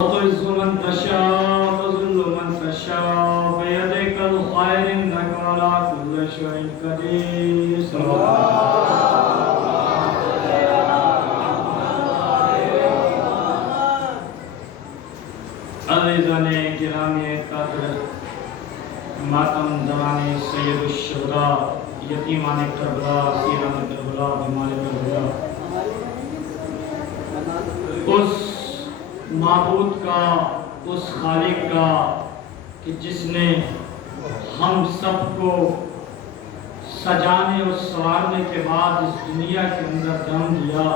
تعز من تشاء وتذل من تشاء بيدك الخير إنك على كل شيء قدير. عزیزان گرامی قدر، ماتم دوران سید الشہداء، یتیمان کربلا، اسیران کربلا، بیمار کربلا، اس معبود کا، اس خالق کا کہ جس نے ہم سب کو سجانے اور سوارنے کے بعد اس دنیا کے اندر جنم دیا،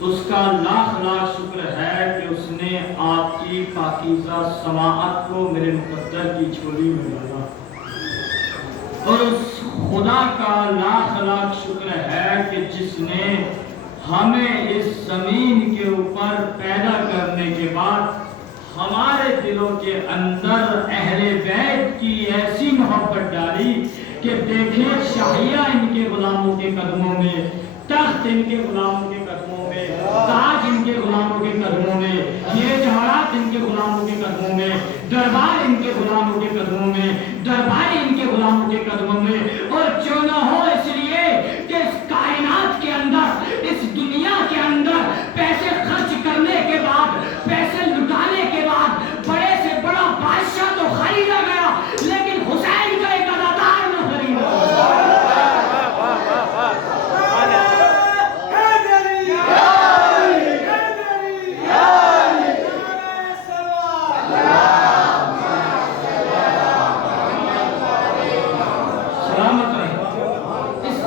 اس کا لاکھ لاکھ شکر ہے کہ اس نے آپ کی پاکیزہ سماعت کو میرے مقدر کی جھولی میں ڈالا، اور اس خدا کا لاکھ لاکھ شکر ہے کہ جس نے ہمیں اس زمین کے اوپر پیدا کرنے کے بعد ہمارے دلوں کے اندر اہل بیت کی ایسی محبت ڈالی کہ دیکھیں شاہیہ ان کے غلاموں کے قدموں میں، تخت ان کے غلاموں کے قدموں میں، تاج ان کے غلاموں کے قدموں میں، یہ جوہرات ان کے غلاموں کے قدموں میں، دربار ان کے غلاموں کے قدموں میں، دربار ان کے غلاموں کے قدموں میں، اور جو نہ ہو اس لیے کہ اس کائنات کے اندر، اس دنیا کے اندر پیسے خرچ کرنے کے بعد، پیسے لٹانے کے بعد بڑے سے بڑا بادشاہ تو خریدا گیا، لیکن حسین کا ایک اداکار نہ خریدا.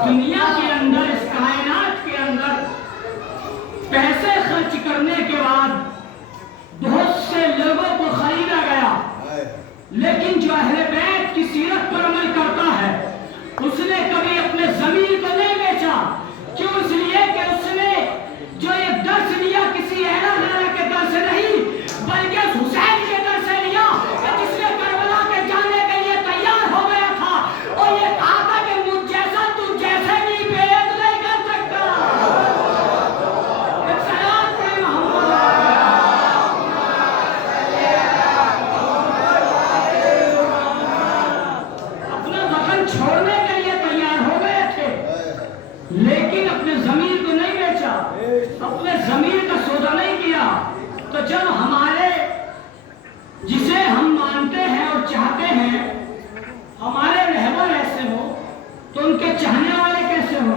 دنیا کے اندر، اس کائنات کے اندر پیسے خرچ کرنے کے بعد بہت سے لوگوں کو خریدا گیا، لیکن جو اہل بیت کی سیرت پر عمل کرتا ہے اس نے کبھی اپنے ضمیر کو نہیں بیچا. کیوں؟ اس لیے کہ اس نے جو یہ درس لیا کسی اہل غیرہ کے در سے نہیں، بلکہ اس حسین کے در سے لیا کہ جس نے کربلا کے جانے کے لیے تیار ہو گیا تھا اور یہ کہا تھا کہ مجھ جیسا تو جیسے بھی بیعت نہیں کر سکتا. ایک سلام پڑھیں محمد. اپنا وطن چھوڑنے کے لیے تیار ہو گئے تھے، لیکن اپنے ضمیر کو نہیں بیچا، اپنے ضمیر کا سودا نہیں کیا. تو جب ہمارے جسے ہم مانتے ہیں اور چاہتے ہیں ہمارے رہبر ایسے ہو تو ان کے چاہنے والے کیسے ہوں؟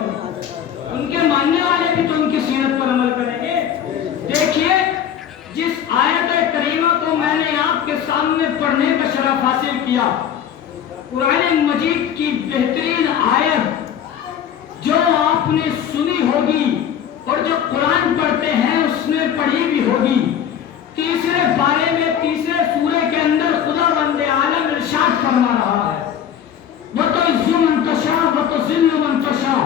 ان کے ماننے والے بھی تو ان کی سیرت پر عمل کریں گے. دیکھیے، جس آیت کریمہ کو میں نے آپ کے سامنے پڑھنے کا شرف حاصل کیا، قرآن مجید کی بہترین آیت جو آپ نے سنی ہوگی اور جو قرآن پڑھتے ہیں اس نے پڑھی بھی ہوگی. تیسرے بارے میں، تیسرے سورے کے اندر خدا بند عالم ارشاد فرما رہا ہے، وَتُعِزُّ مَن تَشَاءُ وَتُذِلُّ مَن تَشَاءُ.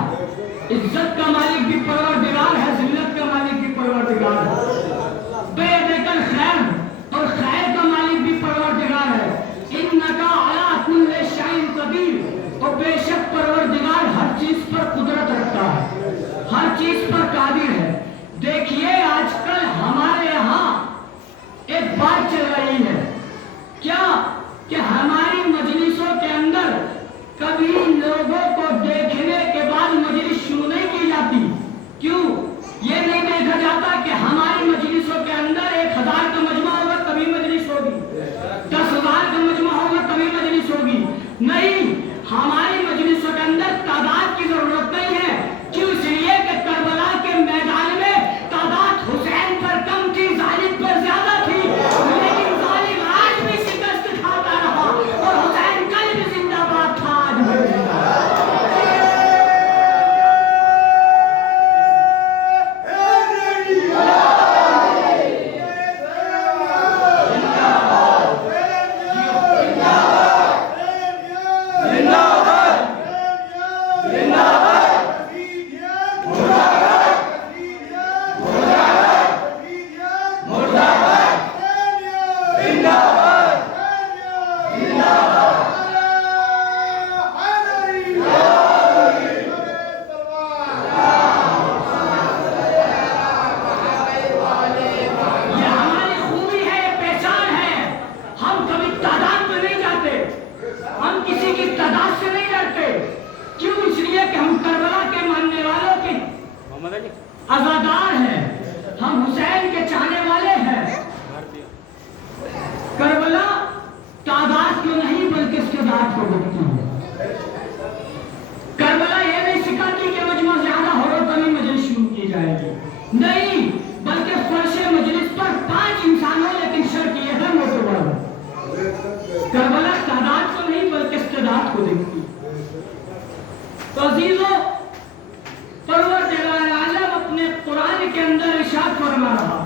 عزت کا مالک بھی پروردگار ہے، ذلت کا مالک بھی پروردگار ہے. بِیَدِکَ الْخَیْرُ، اور خیر کا مالک بھی پروردگار ہے. إِنَّکَ عَلَىٰ كُلِّ شَیْءٍ قَدِیرٌ، اور بے شک پروردگار ہر چیز پر قدرت رکھتا ہے، ہر چیز پر قادر ہے. دیکھیے، آج کل ہمارے یہاں ایک بات چل رہی ہے، کیا کہ ہماری مجلسوں کے اندر کبھی لوگوں کو دیکھنے کے بعد مجلس شروع نہیں کی جاتی. کیوں؟ یہ نہیں دیکھا جاتا کہ ہماری مجلسوں کے اندر 1000 کا مجمع ہوگا تبھی مجلس ہوگی، 10,000 کا مجمع ہوگا تبھی مجلس ہوگی. نہیں، ہماری مجلسوں کے اندر تعداد کی ضرورت نہیں ہے. کیوں؟ اس لیے کہ کربلا کے میدان میں تعداد حسین پر کم تھی، ظالم پر زیادہ تھی، لیکن تو عزیزوں، پروردگار عالم اپنے قرآن کے اندر ارشاد فرما رہا،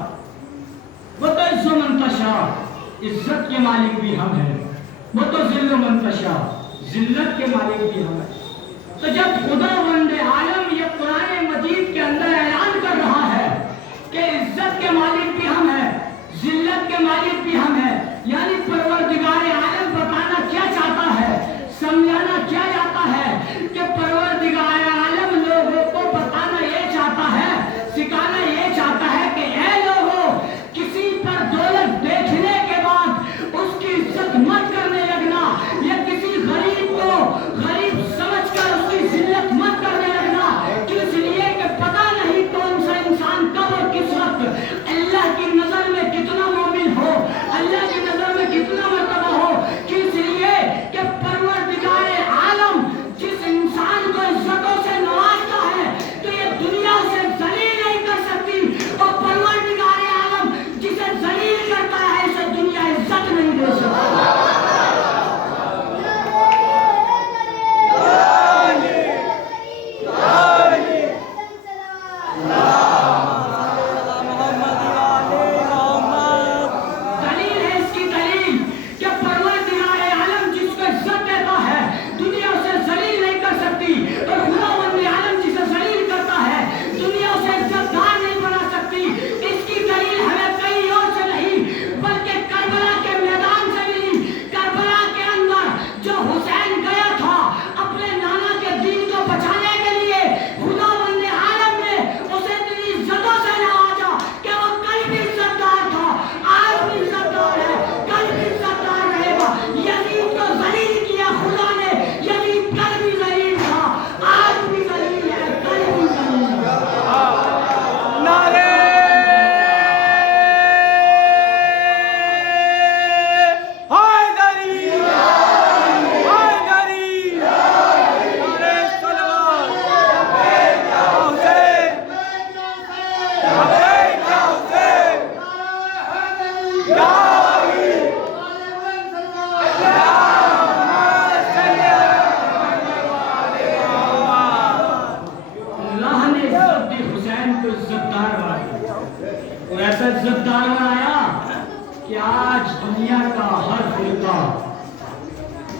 وہ تو عز و منتشا، عزت کے مالک بھی ہم ہیں، وہ تو ذل و منتشا، ذلت کے مالک بھی ہم ہیں۔ تو جب خداوند عالم یہ قرآن مجید کے اندر اعلان کر رہا ہے کہ عزت کے مالک بھی ہم ہیں، ذلت کے مالک بھی ہم ہیں، یعنی پروردگار عالم بتانا کیا چاہتا ہے، سمجھانا کیا چاہتا ہے کہ پروردگار عالم لوگوں کو بتانا یہ چاہتا ہے، سکھانا یہ چاہتا ہے کہ اے لوگوں، کسی پر دولت دیکھنے کے بعد اس کی عزت مت کرنے لگنا، یا کسی غریب کو غریب سمجھ کر اس کی ذلت مت کرنے لگنا، اس لیے کہ پتہ نہیں کون سا انسان کب اور کس وقت اللہ کی نظر میں کتنا مومن ہو، اللہ کی نظر میں کتنا مرتبہ ہو، اس لیے کہ پروردگار عالم جس انسان کو عزتوں سے نوازتا ہے تو یہ دنیا سے ذلیل نہیں کر سکتی، اور پروردگار عالم جسے ذلیل کرتا ہے اسے دنیا عزت نہیں دے سکتی۔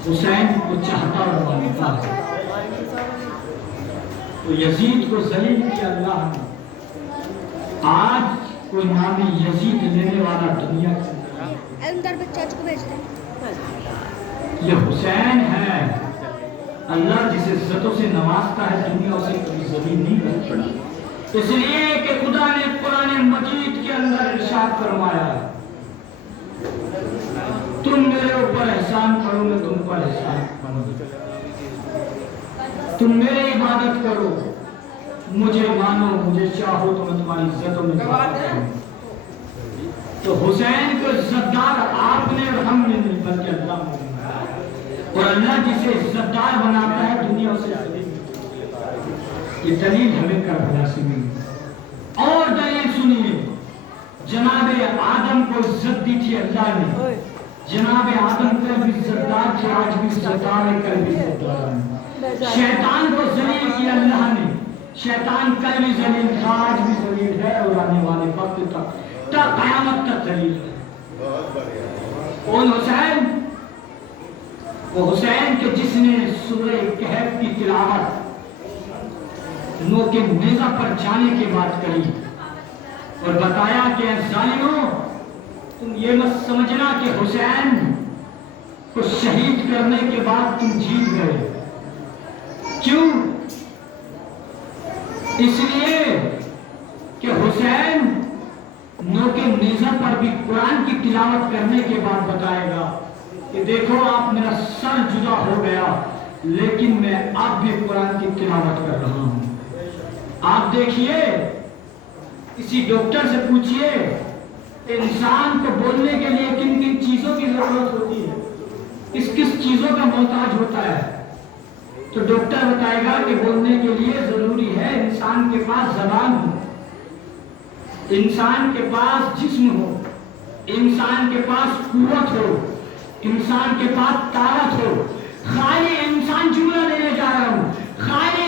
حسین کو چاہتا اور مانتا ہے، تو یزید کو ذلیل کیا اللہ نے۔ آج کوئی نام یزید لینے والا دنیا کے اندر یہ حسین ہے، اللہ جسے عزتوں سے نوازتا ہے دنیا اسے کبھی ذلیل نہیں کرتا، اس لیے کہ خدا نے قرآن مجید کے اندر ارشاد فرمایا، تم میرے اوپر احسان کرو میں تم پر احسان کروں، تم میری عبادت کرو، مجھے مانو، مجھے چاہو تو میں تمہاری عزتوں میں اضافہ کروں۔ تو حسین کو عزتدار آپ نے اور ہم نے نہیں بلکہ اللہ نے بنایا، اور اللہ جسے عزتدار بناتا ہے دنیا سے ذلیل۔ یہ دلیل ہمیں کربلا سے ملی، اور دلیل سنیے، جناب آدم کو عزت دی تھی اللہ نے، جناب آدم کل بھی عزتدار تھے، آج بھی عزتدار ہے، کل بھی عزتدار ہے۔ شیطان کو ذلیل کیا اللہ نے، شیطان کل بھی ذلیل تھا، آج بھی ذلیل ہے، اور آنے والے وقت تک تا قیامت تک ذلیل ہے۔ کون حسین؟ وہ حسین کہ جس نے سورہ کہف کی تلاوت نو کے نیزہ پر جانے کے بعد کری اور بتایا کہ ظالموں تم یہ مت سمجھنا کہ حسین کو شہید کرنے کے بعد تم جیت گئے، کیوں؟ اس لیے کہ حسین نو کے نیزہ پر بھی قرآن کی تلاوت کرنے کے بعد بتائے گا کہ دیکھو آپ میرا سر جدا ہو گیا لیکن میں اب بھی قرآن کی تلاوت کر رہا ہوں۔ آپ دیکھیے، کسی ڈاکٹر سے پوچھئے انسان کو بولنے کے لیے کن کن چیزوں کی ضرورت ہوتی ہے، کس کس چیزوں کا محتاج ہوتا ہے، تو ڈاکٹر بتائے گا کہ بولنے کے لیے ضروری ہے انسان کے پاس زبان ہو، انسان کے پاس جسم ہو، انسان کے پاس قوت ہو، انسان کے پاس طاقت ہو۔ خالی انسان جملہ لینے جا رہا ہوں، خالی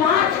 5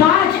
5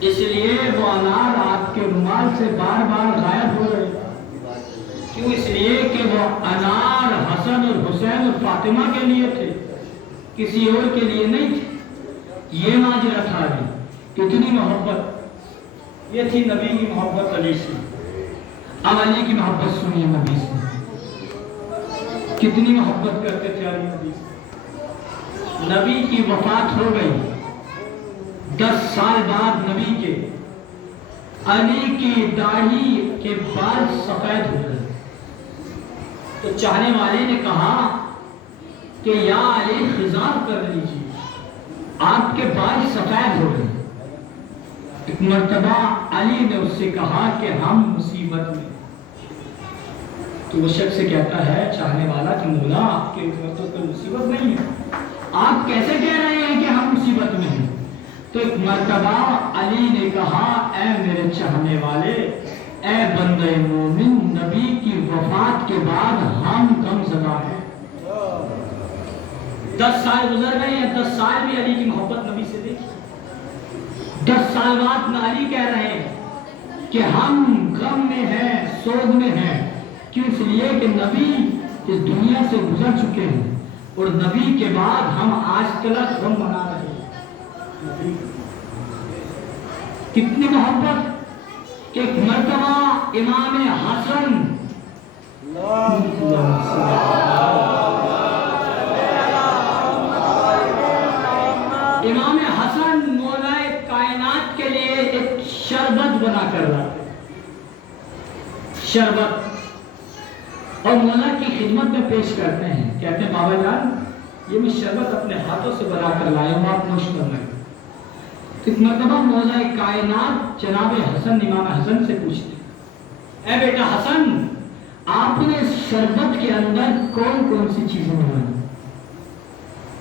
اس لیے وہ انار آپ کے رومال سے بار بار غائب ہو رہے. کیوں؟ اس لیے کہ وہ انار حسن اور حسین اور فاطمہ کے لیے تھے، کسی اور کے لیے نہیں تھے. یہ ماجرا تھا. کتنی محبت، یہ تھی نبی کی محبت علی سے. اب علی کی محبت سنیے نبی سے. کتنی محبت کرتے تھے علی نبی سے. نبی کی وفات ہو گئی، 10 سال بعد نبی کے علی کی داڑھی کے بال سفید ہو گئے. تو چاہنے والے نے کہا کہ یا علی خضاب کر لیجیے، آپ کے بال سفید ہو گئے. ایک مرتبہ علی نے اس سے کہا کہ ہم مصیبت میں. تو وہ شخص سے کہتا ہے چاہنے والا کہ مولا آپ کے اوپر تو کوئی مصیبت نہیں ہے، آپ کیسے کہہ رہے ہیں کہ ہم مصیبت میں ہیں؟ تو ایک مرتبہ علی نے کہا اے میرے چاہنے والے، اے بندے مومن، نبی کی وفات کے بعد ہم غم زدہ ہیں. 10 سال گزر گئے ہیں، 10 سال بھی علی کی محبت نبی سے دیکھی. 10 سال بعد علی کہہ رہے ہیں کہ ہم غم میں ہیں، سوگ میں ہیں. کیوں؟ اس لیے کہ نبی اس دنیا سے گزر چکے ہیں اور نبی کے بعد ہم آج تک غم منا رہے ہیں. کتنی محبت کہ ایک مرتبہ امام حسن مولا کائنات کے لیے ایک شربت بنا کر لاتے. شربت اور مولا کی خدمت میں پیش کرتے ہیں. کہتے ہیں بابا جان یہ میں شربت اپنے ہاتھوں سے بنا کر لایا ہوں، آپ نوش کرنا. ایک مرتبہ مولا کائنات جناب حسن، امام حسن سے پوچھتے اے بیٹا حسن، آپ نے شربت کے اندر کون کون سی چیزیں بنائی؟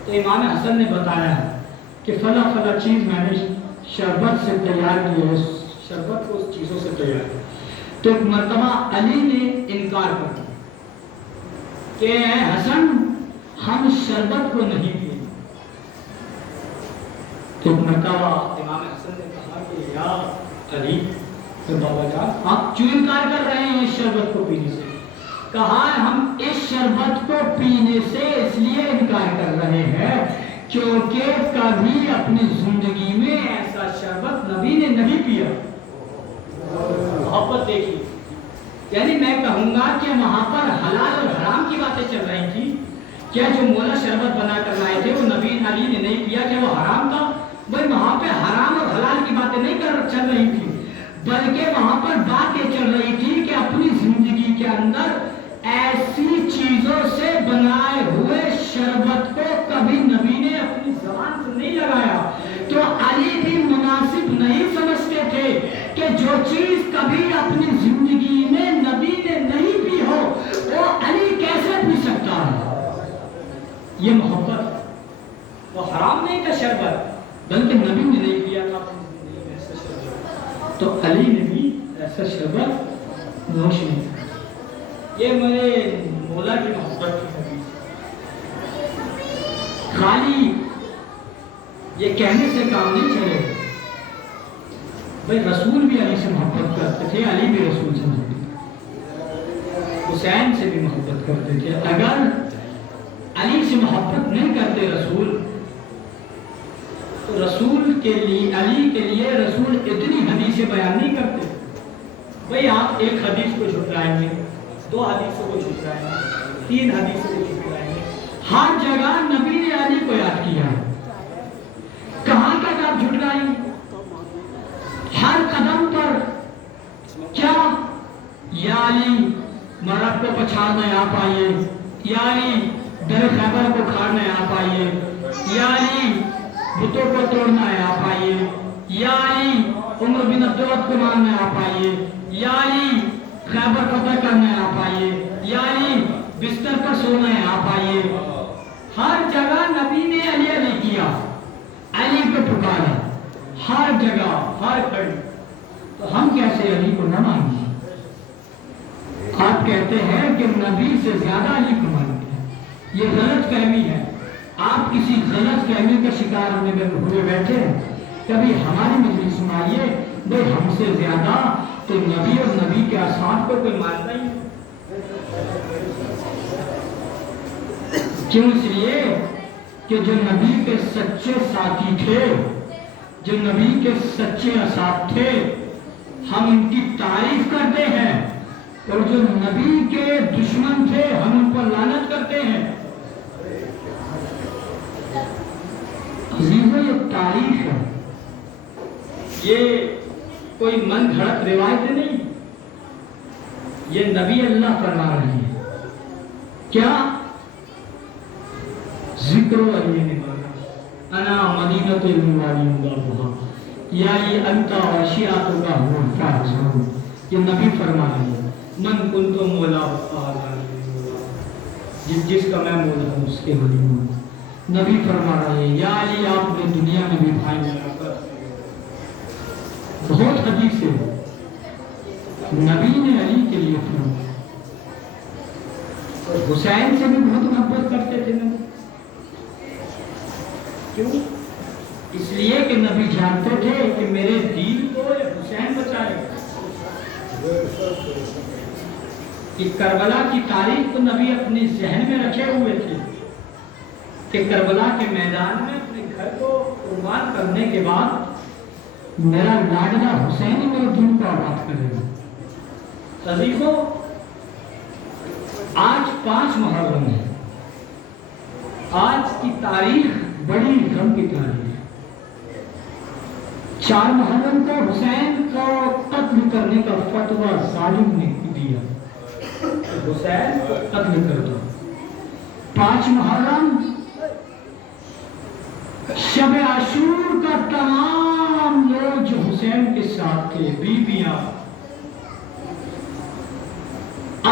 تو امام حسن نے بتایا کہ فلاں فلاں چیز میں نے شربت سے تیار کی ہے، شربت کو اس چیزوں سے تیار کیا. تو ایک مرتبہ علی نے انکار کر دیا کہ اے حسن ہم شربت کو نہیں پیے. تو ایک مرتبہ امام حسن نے کہا کہ یا علی، بابا جان آپ کیوں انکار کر رہے ہیں اس شربت کو پینے سے؟ کہا ہم اس شربت کو پینے سے اس لیے انکار کر رہے ہیں کیونکہ کبھی اپنی زندگی میں ایسا شربت نبی نے نہیں پیا. محبت دیکھیے. یعنی میں کہوں گا کہ وہاں پر حلال اور حرام کی باتیں چل رہی تھی. کیا جو مولا شربت بنا کر لائے تھے وہ نبی علی نے نہیں پیا؟ کیا وہ حرام تھا؟ بھائی وہاں پہ حرام اور حلال کی باتیں نہیں چل رہی تھی، بلکہ وہاں پر بات یہ چل رہی تھی کہ اپنی زندگی کے اندر ایسی چیزوں سے بنائے ہوئے شربت کو کبھی نبی نے اپنی زبان سے نہیں لگایا. تو علی بھی مناسب نہیں سمجھتے تھے کہ جو چیز کبھی اپنی زندگی میں نبی نے نہیں پی ہو وہ علی کیسے پی سکتا ہے. یہ محبت. وہ حرام نہیں تھا شربت، بلکہ نبی نے نہیں پیا تھا ایسا شربت، تو علی نے بھی ایسا شربت نوش نہیں کیا. یہ میرے مولا کی محبت کی. خالی یہ کہنے سے کام نہیں چلے. بھائی رسول بھی علی سے محبت کرتے تھے، علی بھی رسول سے محبت کرتے، حسین سے بھی محبت کرتے تھے. اگر علی سے محبت نہیں کرتے رسول، تو رسول کے لیے، علی کے لیے رسول اتنی حدیثیں بیان نہیں کرتے. بھائی آپ ایک حدیث کو جھٹلائیں گے، 2 حدیثوں کو جھٹلائیں گے، 3 حدیثوں کو جھٹلائیں گے. ہر جگہ نبی نے علی کو یاد کیا. کہاں تک آپ جھٹلائیں گے؟ ہر قدم پر کیا یا علی مرد کو پچھاڑنے آپ آئیے، یا علی در خیبر کو کھاڑنے آپ آئیے، یا علی بتوں کو توڑنا ہے آپ آئیے، یا علی عمر بن عبدالعزیز کو مارنے آپ آئیے، یا علی خیبر فتح کرنے آپ آئیے، یا علی بستر پر سونا ہے آپ آئیے. ہر جگہ نبی نے علی علی کیا، علی کو پکارا ہر جگہ ہر گھڑی. تو ہم کیسے علی کو نہ مانیں؟ آپ کہتے ہیں کہ نبی سے زیادہ علی کو مانتے ہیں. یہ غلط فہمی ہے. آپ کسی غلط فہمی کا شکار ہونے میں ہوئے بیٹھے ہیں. کبھی ہماری مجلس میں آئیے، بھائی ہم سے زیادہ تو نبی اور نبی کے اصحاب کو کوئی مانتا ہی نہیں۔ کیوں؟ اس لیے کہ جو نبی کے سچے ساتھی تھے، جو نبی کے سچے اصحاب تھے، ہم ان کی تعریف کرتے ہیں، اور جو نبی کے دشمن تھے ہم ان پر لعنت کرتے ہیں۔ عزیزوں، یہ تاریخ ہے، یہ کوئی من گھڑت روایت نہیں، یہ نبی اللہ فرما رہے ہیں۔ کیا؟ ذکر علی نے مانا انا مدینۃ الوالی اللہ یا یہ انتا وشیات کا محفوظ ہوں، یہ نبی فرما رہے ہیں۔ من کنتو مولا جس کا میں مولا ہوں اس کے ولی ہوں۔ نبی فرما رہے ہیں یا علی آپ نے دنیا میں بھی فائنل کر، بہت حدیث ہے نبی نے علی کے لیے فرمایا۔ حسین سے بھی بہت محبت کرتے تھے نبی۔ کیوں؟ اس لیے کہ نبی جانتے تھے کہ میرے دین کو حسین بچائے گا۔ کہ کربلا کی تاریخ تو نبی اپنے ذہن میں رکھے ہوئے تھے کہ کربلا کے میدان میں اپنے گھر کو قربان کرنے کے بعد میرا لاڈلا حسین ہی میرے دین کو آباد کرے گا۔ عزیزوں، آج 5 محرم ہے، آج کی تاریخ بڑی غم کی تاریخ ہے۔ 4 محرم کو حسین کو قتل کرنے کا فتویٰ ظالم نے دیا، حسین کو قتل کر دو۔ 5 محرم شب عاشور کا تمام لوگ جو حسین کے ساتھ تھے، بیویاں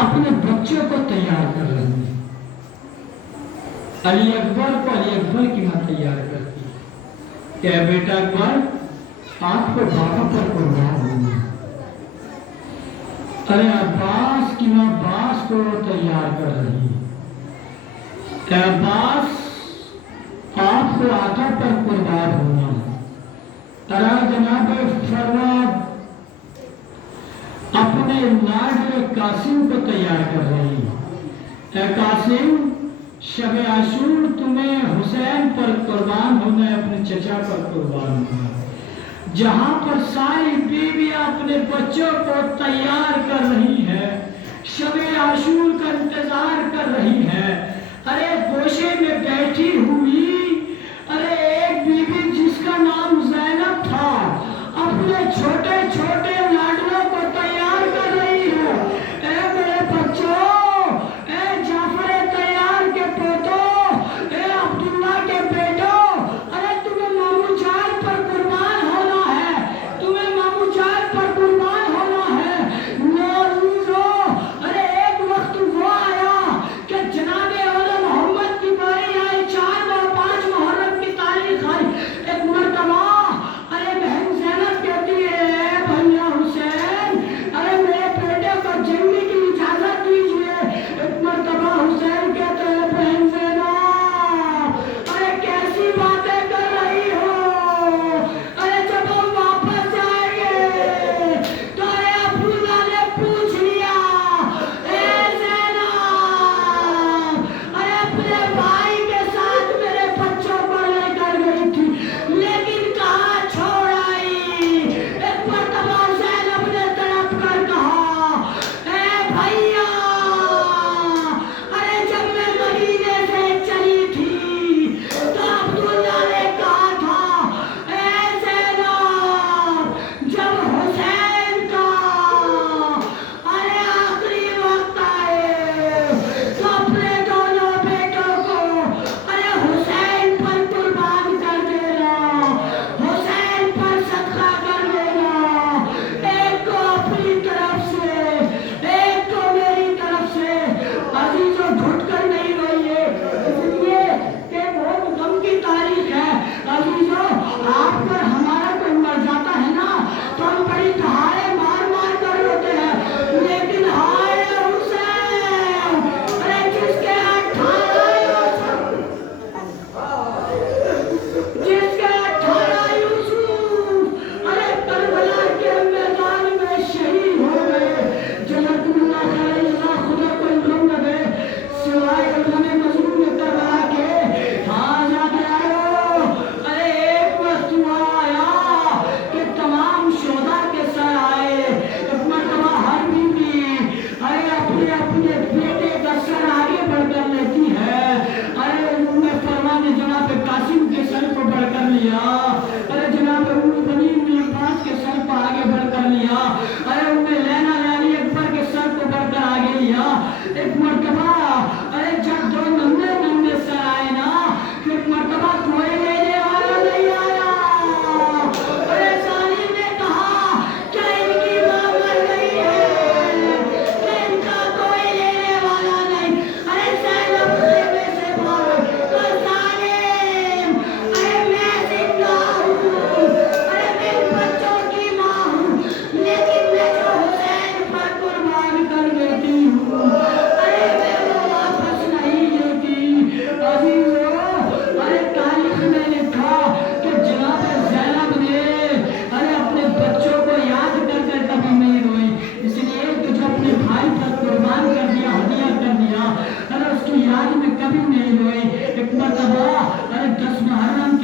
اپنے بچوں کو تیار کر رہے ہیں۔ علی اکبر کو علی اکبر کی ماں تیار کرتی کہ بیٹا اکبر آپ کو بابا پر قربان ہونا۔ ارے عباس کی ماں عباس کو تیار کر رہی کہ عباس آپ کو آقا پر قربان ہونا۔ ارے جناب فرماد اپنے لاڈلے قاسم کو تیار کر رہی، اے قاسم شب عاشور تمہیں حسین پر قربان ہونا ہے، اپنے چچا پر قربان ہونا ہے۔ جہاں پر ساری بیویاں اپنے بچوں کو تیار کر رہی ہیں، شب عاشور کا انتظار کر رہی ہیں، ارے گوشے میں بیٹھی ہوئی ارے ایک بیوی جس کا نام زینب تھا اپنے چھوٹے چھوٹے لاڈلوں کو تیار کر رہی ہے۔ اے میرے بچوں، اے جعفر تیار کے پوتوں، اے عبداللہ کے بیٹوں، ارے تمہیں مامو جان پر قربان ہونا ہے، تمہیں مامو جان پر قربان ہونا ہے۔ نو ارے ایک وقت وہ آیا کہ جناب اولا محمد کی باری آئی 4